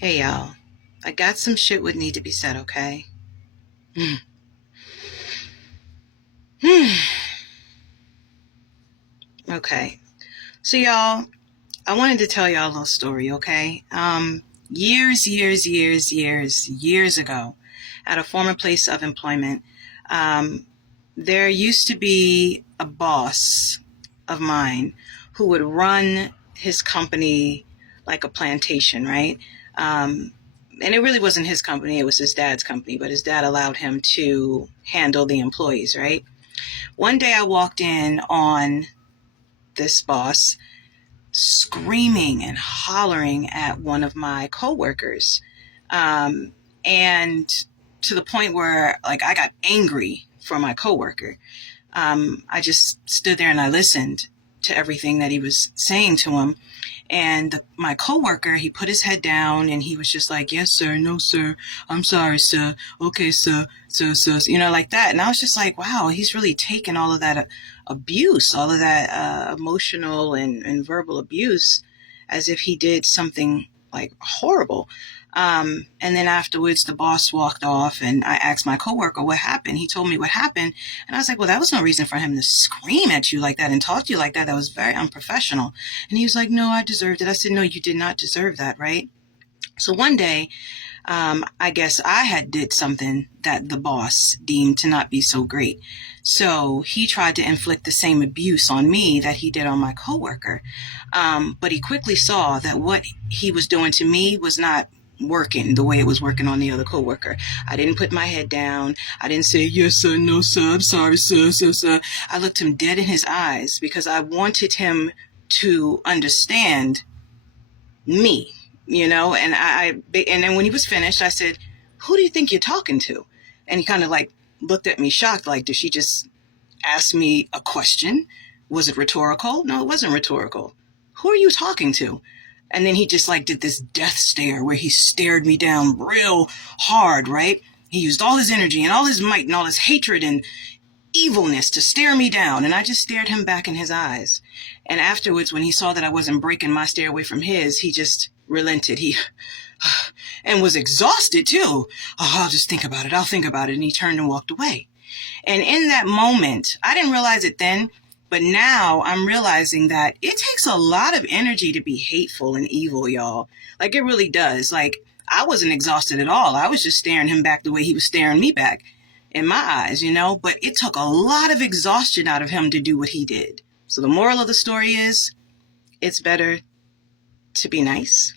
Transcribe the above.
Hey y'all, I got some shit would need to be said, okay? Okay. So y'all, I wanted to tell y'all a little story, okay? Years ago, at a former place of employment, um, there used to be a boss of mine who would run his company like a plantation, right? And it really wasn't his company, it was his dad's company, but his dad allowed him to handle the employees, right? One day I walked in on this boss screaming and hollering at one of my coworkers. And to the point where like I got angry for my coworker. I just stood there and I listened to everything that he was saying to him. And my coworker, he put his head down and he was just like, yes, sir. No, sir. I'm sorry, sir. Okay, sir. So, like that. And I was just like, wow, he's really taken all of that abuse, all of that emotional and verbal abuse as if he did something like horrible. And then afterwards, the boss walked off and I asked my coworker what happened. He told me what happened. And I was like, well, that was no reason for him to scream at you like that and talk to you like that. That was very unprofessional. And he was like, no, I deserved it. I said, no, you did not deserve that, right? So one day, I guess I had did something that the boss deemed to not be so great. So he tried to inflict the same abuse on me that he did on my coworker. But he quickly saw that what he was doing to me was not working the way it was working on the other coworker. I didn't put my head down. I didn't say, yes, sir, no, sir, I'm sorry, sir. I looked him dead in his eyes because I wanted him to understand me, and then when he was finished, I said, who do you think you're talking to? And he kind of like looked at me shocked, like, did she just ask me a question? Was it rhetorical? No, it wasn't rhetorical. Who are you talking to? And then he just like did this death stare where he stared me down real hard, right? He used all his energy and all his might and all his hatred and evilness to stare me down, and I just stared him back in his eyes. And afterwards, when he saw that I wasn't breaking my stare away from his, he just relented. He and was exhausted too. Oh, I'll just think about it. I'll think about it. And he turned and walked away. And in that moment, I didn't realize it then, but now I'm realizing that it takes a lot of energy to be hateful and evil, y'all. Like it really does. Like I wasn't exhausted at all. I was just staring him back the way he was staring me back in my eyes, but it took a lot of exhaustion out of him to do what he did. So the moral of the story is, it's better to be nice